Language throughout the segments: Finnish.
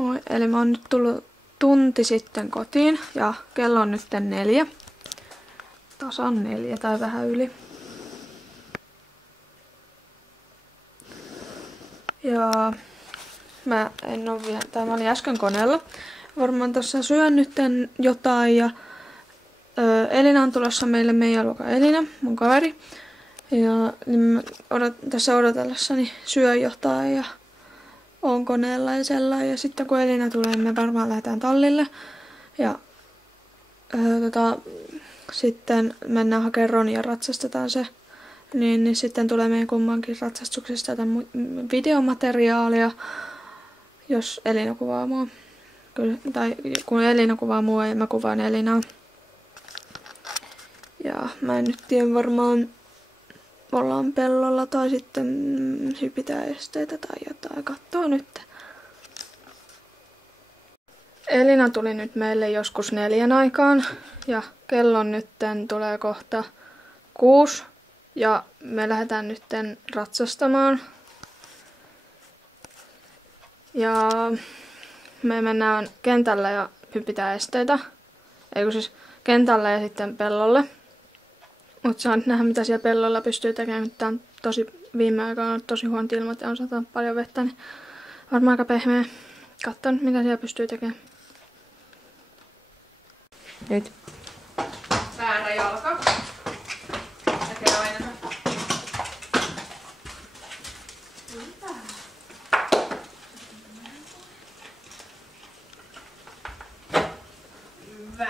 Moi, eli mä oon nyt tullut tunti sitten kotiin ja kello on nyt 4. Tasan 4 tai vähän yli. Ja mä olin äsken koneella. Varmaan tossa syön nyt jotain ja Elina on tulossa meille, meidän luokan Elina, mun kaveri. Ja tässä odotellessani syön jotain ja on koneella ja sellainen. Ja sitten kun Elina tulee, me varmaan lähdetään tallille. Ja sitten mennään hakemaan Ronia ja ratsastetaan se. Niin sitten tulee meidän kummankin ratsastuksesta jotain videomateriaalia, jos Elina kuvaa mua. Kyllä, tai kun Elina kuvaa mua ja mä kuvaan Elinaa. Ja mä en nyt tiedä, varmaan ollaan pellolla tai sitten hypitään esteitä tai jotain. Kattoo nyt. Elina tuli nyt meille joskus 4 aikaan ja kello nytten tulee kohta 6 ja me lähdetään nytten ratsastamaan. Ja me mennään kentälle ja hypitään esteitä. Eikö siis kentälle ja sitten pellolle. Mutta saa nyt nähdä, mitä siellä pellolla pystyy tekemään. Tää on viime aikoina on tosi huonot ilmat ja on satanut paljon vettä, niin varmaan aika pehmeä. Katso nyt, mitä siellä pystyy tekemään. Nyt. Väärä jalka. Tekee aina. Hyvä.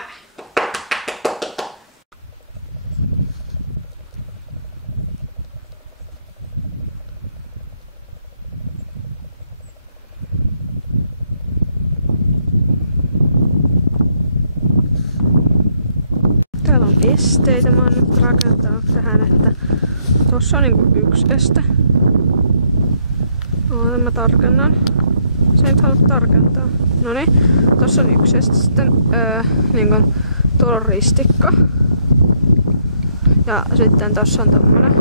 Täällä on esteitä. Mä oon nyt rakentanut tähän, että tossa on niinku 1 este. Mä tarkennan. Se ei nyt halua tarkentaa. Noniin, tossa on 1 este. Sitten niinku tuolla on ristikko. Ja sitten tossa on tommonen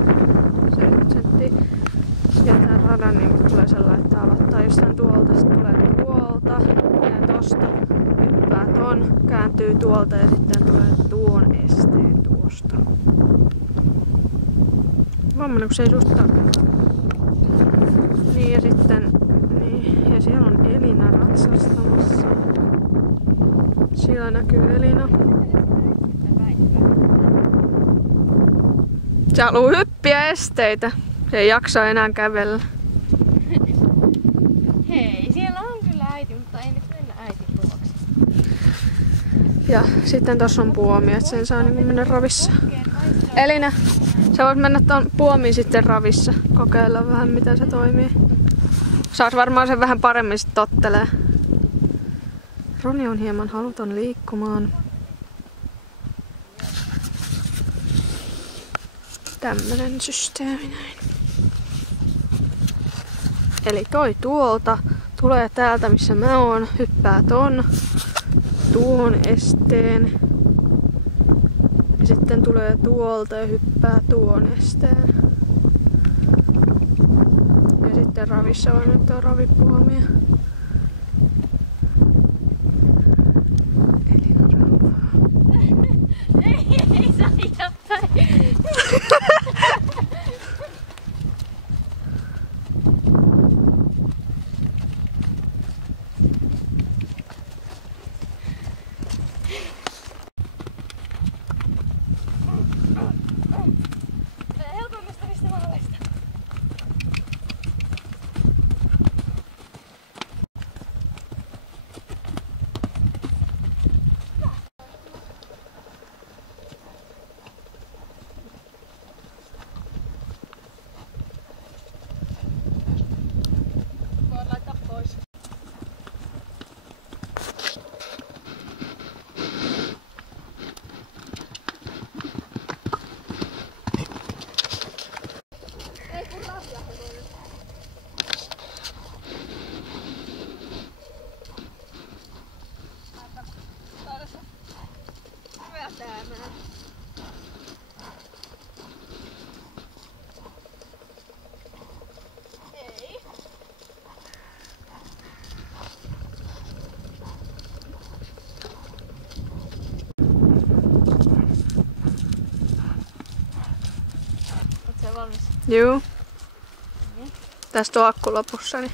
70 senttiä. Ja tän radan niin tulee sellainen, että aloittaa jostain tuolta, sitten tulee tuolta, menee tosta, hyppää ton, kääntyy tuolta ja sitten tulee tuon esteen tuosta. Vammainen, kun se ei susta tarkentaa. Niin ja sitten, niin, ja siellä on Elina ratsastamassa. Siellä näkyy Elina. Se haluaa hyppiä esteitä. Se ei jaksa enää kävellä. Hei, siellä on kyllä äiti, mutta ei nyt mennä äitin luokse. Ja sitten tossa on puomi, että sen saa niinku mennä ravissa. Elina, sä voit mennä ton puomiin sitten ravissa. Kokeilla vähän miten se toimii. Saat varmaan sen vähän paremmin sit tottelee. Roni on hieman haluton liikkumaan. Tämmönen systeemi näin. Eli toi tuolta tulee täältä missä mä oon, hyppää tuon esteen. Ja sitten tulee tuolta ja hyppää tuon esteen. Ja sitten ravissa voi nyt on ravipuomia. Elina ravaa. Ei saa jotain. Juu. Tästä on akku lopussa, niin